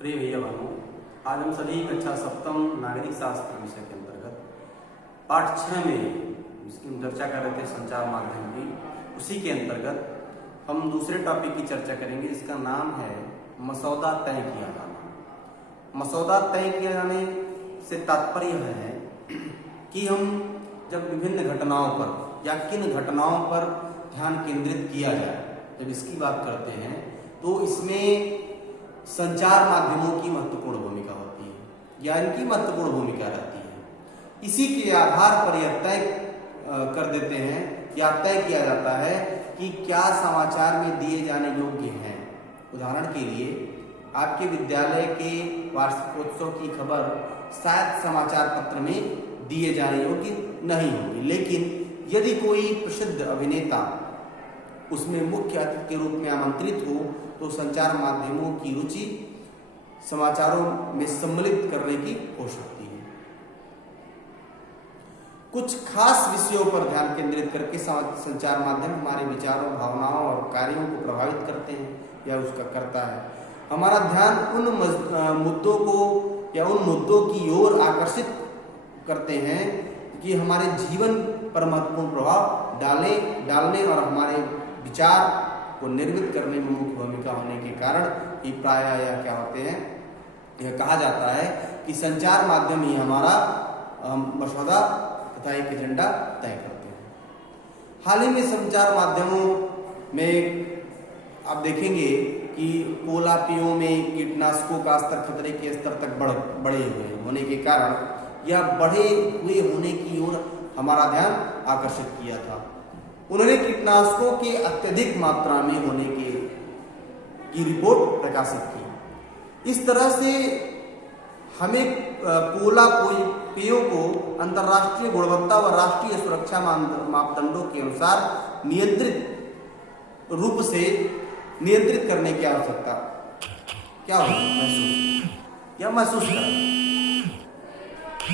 प्रिय भैया बहनों, आज हम सभी कक्षा सप्तम नागरिक शास्त्र विषय के अंतर्गत पाठ 6 में जिसकी हम चर्चा कर रहे थे संचार माध्यम की, उसी के अंतर्गत हम दूसरे टॉपिक की चर्चा करेंगे जिसका नाम है मसौदा तय किया जाना। मसौदा तय किया जाने से तात्पर्य है कि हम जब विभिन्न घटनाओं पर या किन घटनाओं पर ध्यान केंद्रित किया जाए, जब इसकी बात करते हैं तो इसमें संचार माध्यमों की महत्वपूर्ण भूमिका होती है या इनकी महत्वपूर्ण भूमिका रहती है। इसी के आधार पर यह तय कर देते हैं या तय किया जाता है कि क्या समाचार में दिए जाने योग्य हैं। उदाहरण के लिए आपके विद्यालय के वार्षिकोत्सव की खबर शायद समाचार पत्र में दिए जाने योग्य नहीं होगी, लेकिन यदि कोई प्रसिद्ध अभिनेता उसमें मुख्य अतिथि के रूप में आमंत्रित हो तो संचार माध्यमों की रुचि समाचारों में सम्मिलित करने की हो सकती है। कुछ खास विषयों पर ध्यान केंद्रित करके संचार माध्यम हमारे विचारों, भावनाओं और कार्यों को प्रभावित करते हैं या उसका करता है। हमारा ध्यान उन मुद्दों को या उन मुद्दों की ओर आकर्षित करते हैं कि हमारे जीवन पर महत्वपूर्ण प्रभाव डालने और हमारे विचार को निर्मित करने में मुख्य भूमिका होने के कारण ही प्रायः यह क्या होते हैं, यह कहा जाता है कि संचार माध्यम ही हमारा मसौदा तथा एक एजेंडा तय करते हैं। हाल ही में संचार माध्यमों में आप देखेंगे कि पोलापियों में कीटनाशकों का स्तर खतरे के स्तर तक बढ़े हुए होने के कारण या बढ़े हुए होने की ओर हमारा ध्यान आकर्षित किया था। उन्होंने कीटनाशकों के अत्यधिक मात्रा में होने की रिपोर्ट प्रकाशित की। इस तरह से हमें पोलापियों को अंतर्राष्ट्रीय गुणवत्ता व राष्ट्रीय सुरक्षा मापदंडों के अनुसार नियंत्रित करने की आवश्यकता क्या होगी महसूस करा।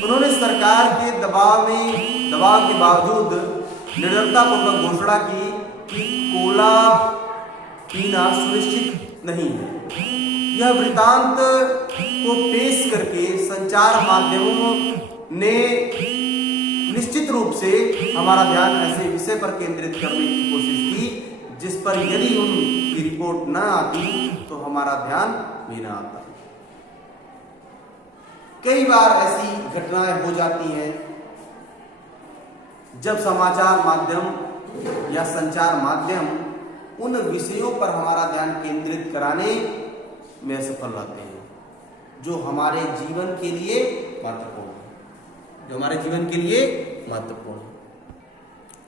उन्होंने सरकार के दबाव के बावजूद निडरतापूर्वक घोषणा की कि कोला पीना सुनिश्चित नहीं है। यह वृत्तांत को पेश करके संचार माध्यमों ने निश्चित रूप से हमारा ध्यान ऐसे विषय पर केंद्रित करने की कोशिश की जिस पर यदि उनकी रिपोर्ट न आती तो हमारा ध्यान भी न आता। कई बार ऐसी घटनाएं हो जाती हैं जब समाचार माध्यम या संचार माध्यम उन विषयों पर हमारा ध्यान केंद्रित कराने में सफल रहते हैं जो हमारे जीवन के लिए महत्वपूर्ण है,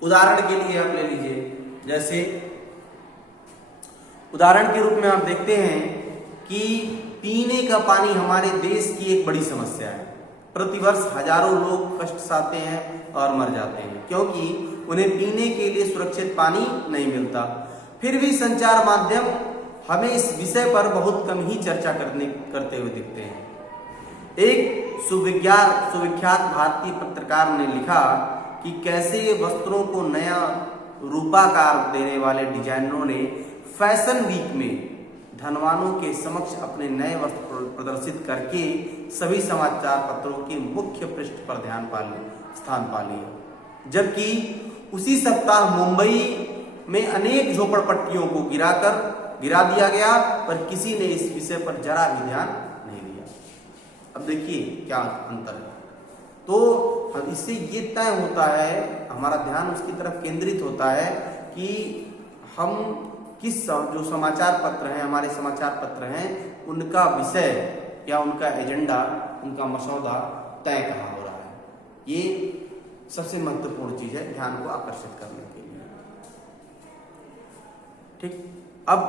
उदाहरण के लिए आप ले लीजिए, जैसे उदाहरण के रूप में आप देखते हैं कि पीने का पानी हमारे देश की एक बड़ी समस्या है। प्रतिवर्ष हजारों लोग कष्ट सहते हैं और मर जाते हैं क्योंकि उन्हें पीने के लिए सुरक्षित पानी नहीं मिलता। फिर भी संचार माध्यम हमें इस विषय पर बहुत कम ही चर्चा करते हुए दिखते हैं। एक सुविख्यात भारतीय पत्रकार ने लिखा कि कैसे वस्त्रों को नया रूपाकार देने वाले डिजाइनरों ने फैशन वीक में धनवानों के समक्ष अपने नए वस्त्र प्रदर्शित करके सभी समाचार पत्रों के मुख्य पृष्ठ पर स्थान पा लिया। जबकि उसी सप्ताह मुंबई में अनेक झोपड़पट्टियों को गिरा दिया गया पर किसी ने इस विषय पर जरा भी ध्यान नहीं दिया। अब देखिए क्या अंतर है। तो इससे ये तय होता है, हमारा ध्यान उसकी तरफ केंद्रित होता है कि हम जो समाचार पत्र हैं, हमारे समाचार पत्र हैं, उनका विषय या उनका एजेंडा, उनका मसौदा तय कहाँ हो रहा है। ये सबसे महत्वपूर्ण चीज है ध्यान को आकर्षित करने के लिए। ठीक, अब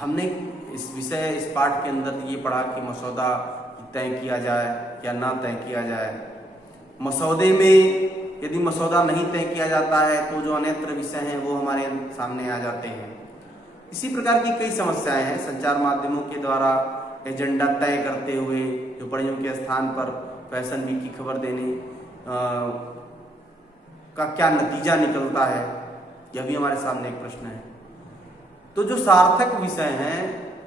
हमने इस पाठ के अंदर ये पढ़ा कि मसौदा तय किया जाए या ना तय किया जाए। मसौदे में यदि मसौदा नहीं तय किया जाता है तो जो अन्यत्र विषय हैं वो हमारे सामने आ जाते हैं। इसी प्रकार की कई समस्याएं हैं। संचार माध्यमों के द्वारा एजेंडा तय करते हुए टिप्पणियों के स्थान पर फैशन वीक की खबर देने का क्या नतीजा निकलता है, यह भी हमारे सामने एक प्रश्न है। तो जो सार्थक विषय हैं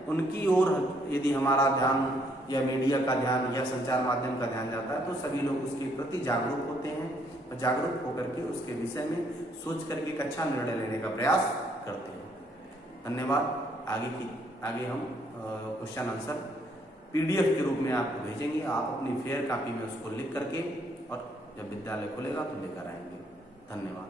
उनकी ओर यदि हमारा ध्यान या मीडिया का ध्यान या संचार माध्यम का ध्यान जाता है तो सभी लोग उसके प्रति जागरूक होते हैं और जागरूक होकर के उसके विषय में सोच करके एक अच्छा निर्णय लेने का प्रयास करते हैं। धन्यवाद। आगे हम क्वेश्चन आंसर PDF के रूप में आपको भेजेंगे। आप अपनी फेयर कॉपी में उसको लिख करके और जब विद्यालय खुलेगा तो लेकर आएंगे। धन्यवाद।